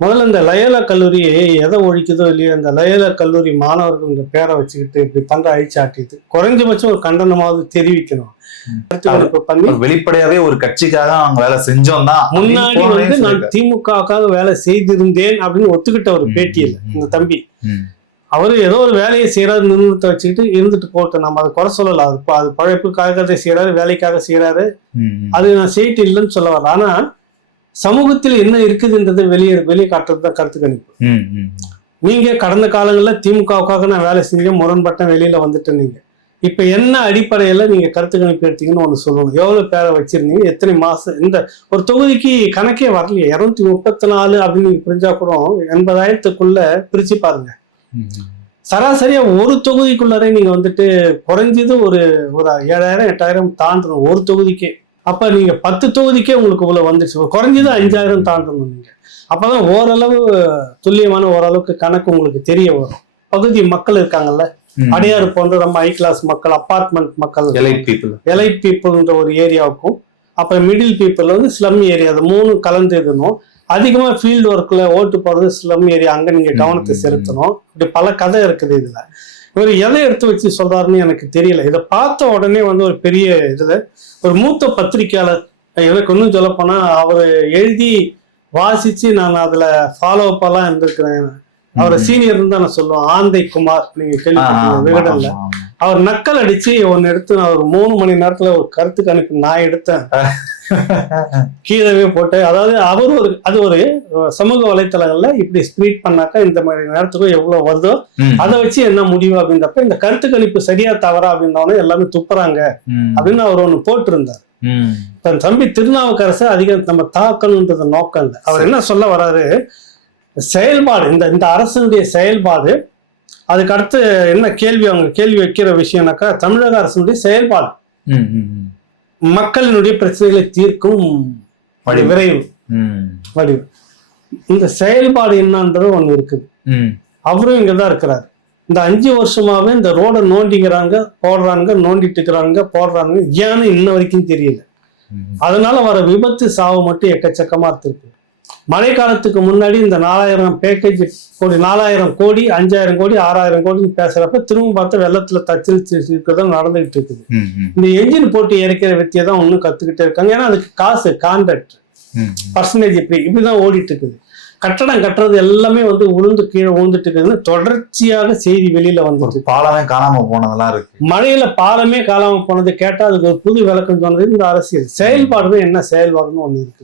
முதல்ல இந்த லயோலா கல்லூரி எதை ஒழிக்குதோ இல்லையோ இந்த லயோலா கல்லூரி மாணவர்கள் இந்த பேரை வச்சுக்கிட்டு இப்படி பண்ற அழிச்சாட்டியது குறைஞ்சபட்சம் ஒரு கண்டனமாவது தெரிவிக்கணும். வெளிப்படையாவே ஒரு கட்சிக்காக அவங்க வேலை செஞ்சோம் தான் முன்னாடி வந்து நான் திமுகவுக்காக வேலை செய்திருந்தேன் அப்படின்னு ஒத்துக்கிட்ட ஒரு பேட்டியில் இந்த தம்பி. அவரு ஏதோ ஒரு வேலையை செய்யறாரு நிறுவனத்தை வச்சுக்கிட்டு இருந்துட்டு போட்டு நம்ம அதை குறை சொல்லலாம் அது அது பழைப்புக்காக செய்யறாரு வேலைக்காக செய்யறாரு அது நான் செய்யிட்டு இல்லைன்னு சொல்ல வரல. ஆனா சமூகத்தில் என்ன இருக்குதுன்றதை வெளியே வெளியே காட்டுறது தான் கருத்து கணிப்பு. நீங்க கடந்த காலங்களில் திமுகவுக்காக நான் வேலை செஞ்சேன் முரண்பட்ட வெளியில வந்துட்டேன் நீங்க. இப்ப என்ன அடிப்படையில நீங்க கருத்து கணிப்பு எடுத்தீங்கன்னு ஒண்ணு சொல்லணும். எவ்வளவு பேரை வச்சிருந்தீங்க எத்தனை மாசம் இந்த ஒரு தொகுதிக்கு கணக்கே வரலையே. இருநூத்தி முப்பத்தி நாலு அப்படின்னு நீங்க பிரிஞ்சா கூட எண்பதாயிரத்துக்குள்ள பிரிச்சு பாருங்க. சராசரியா ஒரு தொகுதிக்குள்ளரே நீங்க வந்துட்டு குறைஞ்சது ஒரு ஒரு ஏழாயிரம் எட்டாயிரம் தாண்டணும் ஒரு தொகுதிக்கே. அப்ப நீங்க பத்து தொகுதிக்கே உங்களுக்கு இவ்வளவு வந்துச்சு குறைஞ்சது அஞ்சாயிரம் தாண்டணும் நீங்க. அப்பதான் ஓரளவு துல்லியமான ஓரளவுக்கு கணக்கு உங்களுக்கு தெரிய வரும். பகுதி மக்கள் இருக்காங்கல்ல? அடையாறு போன்ற நம்ம ஹை கிளாஸ் மக்கள் அப்பார்ட்மெண்ட் மக்கள். எலைட் பீப்புள் எலைட் பீப்புள்ன்ற ஒரு ஏரியாவுக்கும் அப்புறம் மிடில் பீப்புள் வந்து ஸ்லம் ஏரியா அது மூணு கலந்து இருக்கணும். அதிகமா ஃபீல்டு ஒர்க்ல ஓட்டு போறது ஸ்லம் ஏரியா அங்க நீங்க கவனத்தை. செலுத்தணும். இப்படி பல கதை இருக்குது இதுல. இவர் எதை எடுத்து வச்சு சொல்றாருன்னு எனக்கு தெரியல. இதை பார்த்த உடனே வந்து ஒரு பெரிய இதுல ஒரு மூத்த பத்திரிக்கையாளர் எனக்கு இன்னும் சொல்ல போனா அவர் எழுதி வாசிச்சு நான் அதுல ஃபாலோ அப் எல்லாம் இருந்திருக்கிறேன். அவரை சீனியர் தான் நான் சொல்லுவேன். ஆந்தை குமார் நீங்க கேள்விப்பட்டீங்க விகடன்ல. அவர் நக்கல் அடிச்சு ஒன்னு எடுத்து நான் ஒரு மூணு மணி நேரத்துல ஒரு கருத்து கணிப்பு நான் எடுத்தேன். கீழவே போட்டு அதாவது அவர் ஒரு அது ஒரு சமூக வலைத்தளங்கள்ல இப்படி ஸ்ப்ரீட் பண்ணாக்கா இந்த மாதிரி நேரத்துக்கும் எவ்வளவு வருதோ அதை வச்சு என்ன முடிவு அப்படின்றப்ப இந்த கருத்து கணிப்பு சரியா தவறா அப்படின்னோடனே எல்லாமே துப்புறாங்க அப்படின்னு அவர் ஒண்ணு போட்டிருந்தார். தன் தம்பி திருநாவுக்கரசு அதிகம் நம்ம தாக்கணுன்றது நோக்கம் இல்லை. அவர் என்ன சொல்ல வராரு? செயல்பாடு இந்த இந்த அரசனுடைய செயல்பாடு அதுக்கு அடுத்து என்ன கேள்வி அவங்க கேள்வி வைக்கிற விஷயம்னாக்கா தமிழக அரசனுடைய செயல்பாடு. மக்களினுடைய பிரச்சனைகளை தீர்க்கும். விரைவு. வடிவு இந்த செயல்பாடு என்னன்றது ஒண்ணு இருக்குது. அவரும் இங்கதான் இருக்கிறாரு. இந்த அஞ்சு வருஷமாவே இந்த ரோட நோண்டிக்கிறாங்க போடுறாங்க நோண்டிட்டு இருக்கிறாங்க போடுறாங்க. ஏன்னு இன்ன வரைக்கும் தெரியல. அதனால வர விபத்து சாவு மட்டும் எக்கச்சக்கமா இருக்கு மழை காலத்துக்கு முன்னாடி இந்த நாலாயிரம் பேக்கேஜ் கோடி நாலாயிரம் கோடி அஞ்சாயிரம் கோடி ஆறாயிரம் கோடின்னு பேசுறப்ப திரும்ப பார்த்தா வெள்ளத்துல தச்சில் இருக்கிறதா நடந்துகிட்டு இருக்குது. இந்த என்ஜின் போட்டு இறக்கிற வித்தியை தான் இன்னும் கத்துக்கிட்டே இருக்காங்க. ஏன்னா அதுக்கு காசு கான்ட்ராக்ட் பர்சன்டேஜ் இப்படி இப்படிதான் ஓடிட்டு இருக்குது. கட்டடம் கட்டுறது எல்லாமே வந்து உளுந்து கீழே விழுந்துட்டு இருக்குதுன்னு தொடர்ச்சியாக செய்தி வெளியில இருக்கு. பாலமே காணாம போனதெல்லாம் இருக்கு. மழையில பாலமே காலாம போனது கேட்டா அதுக்கு ஒரு புது விளக்கம் சொன்னது இந்த அரசியல். செயல்பாடுன்னு என்ன செயல்பாடுன்னு ஒண்ணு இருக்கு.